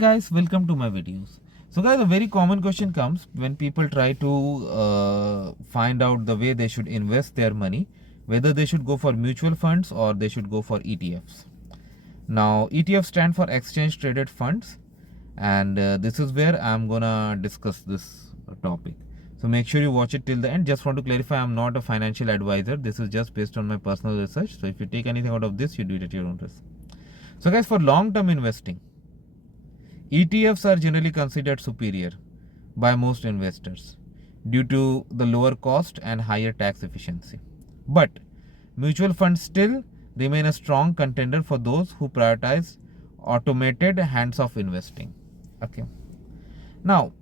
Guys, welcome to my videos. So guys, a very common question comes when people try to find out the way they should invest their money, whether they should go for mutual funds or they should go for ETFs. Now ETFs stand for exchange traded funds, and this is where I'm gonna discuss this topic. So make sure you watch it till the end. Just want to clarify, I'm not a financial advisor. This is just based on my personal research. So if you take anything out of this, you do it at your own risk. So guys, for long term investing, ETFs are generally considered superior by most investors due to the lower cost and higher tax efficiency. But mutual funds still remain a strong contender for those who prioritize automated hands-off investing. Okay. Now,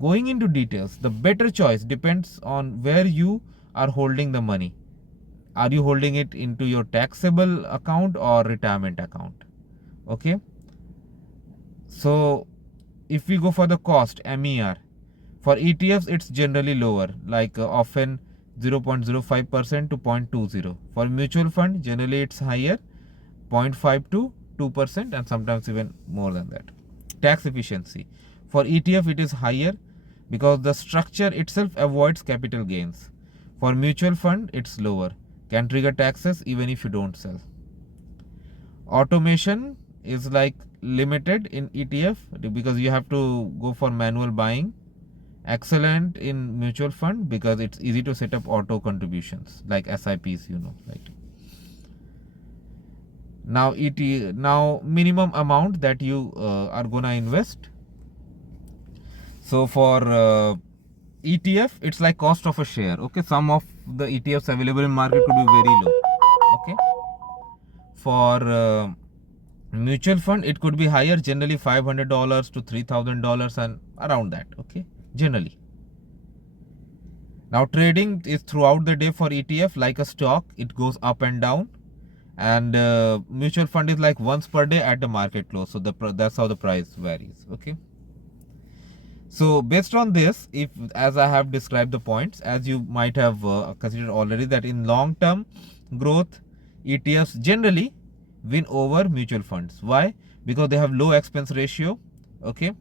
going into details, the better choice depends on where you are holding the money. Are you holding it into your taxable account or retirement account? Okay. So if we go for the cost, MER, for ETFs it's generally lower, like often 0.05% to 0.20. For mutual fund, generally it's higher, 0.5 to 2%, and sometimes even more than that. Tax efficiency, for ETF it is higher because the structure itself avoids capital gains. For mutual fund it's lower, can trigger taxes even if you don't sell. Automation is like limited in ETF because you have to go for manual buying. Excellent in mutual fund because it's easy to set up auto contributions like SIPs, right? Now minimum amount that you are gonna invest. So for ETF, it's like cost of a share. Okay, some of the ETFs available in market could be very low. Okay, for mutual fund it could be higher, generally $500 to $3,000 and around that. Okay, generally. Now trading is throughout the day for ETF, like a stock, it goes up and down, and mutual fund is like once per day at the market close. So that's how the price varies. Okay, so based on this, if as I have described the points, as you might have considered already, that in long term growth, ETFs generally win over mutual funds. Why? Because they have low expense ratio. Okay,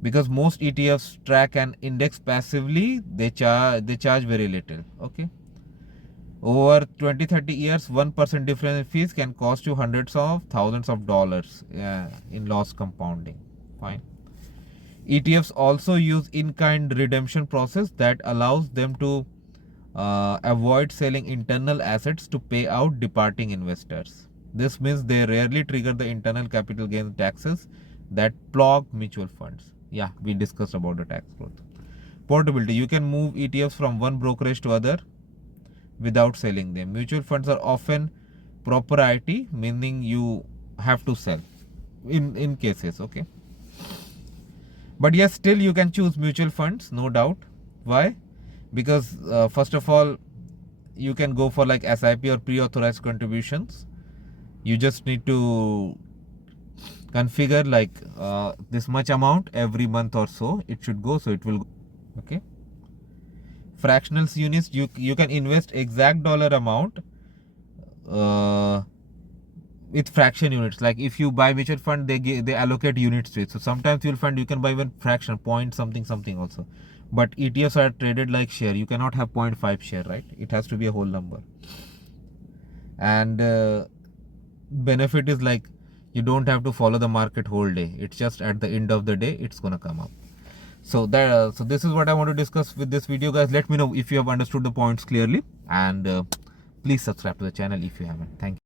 because most ETFs track and index passively, they charge very little. Okay, over 20-30 years, 1% difference in fees can cost you hundreds of thousands of dollars in loss compounding. Fine. ETFs also use in-kind redemption process that allows them to avoid selling internal assets to pay out departing investors. This means they rarely trigger the internal capital gains taxes that plague mutual funds. Yeah, we discussed about the tax growth. Portability. You can move ETFs from one brokerage to other without selling them. Mutual funds are often proprietary, meaning you have to sell in cases. Okay. But yes, still you can choose mutual funds, no doubt. Why? Because first of all, you can go for like SIP or pre-authorized contributions. You just need to configure like this much amount every month or so it should go, so it will go. Okay. Fractional units, you can invest exact dollar amount with fraction units. Like if you buy mutual fund, they allocate units to it. So sometimes you'll find you can buy even fraction, point something something also. But ETFs are traded like share. You cannot have 0.5 share, right? It has to be a whole number. And benefit is like you don't have to follow the market whole day. It's just at the end of the day it's gonna come up. So that so this is what I want to discuss with this video, guys. Let me know if you have understood the points clearly, and please subscribe to the channel if you haven't. Thank you.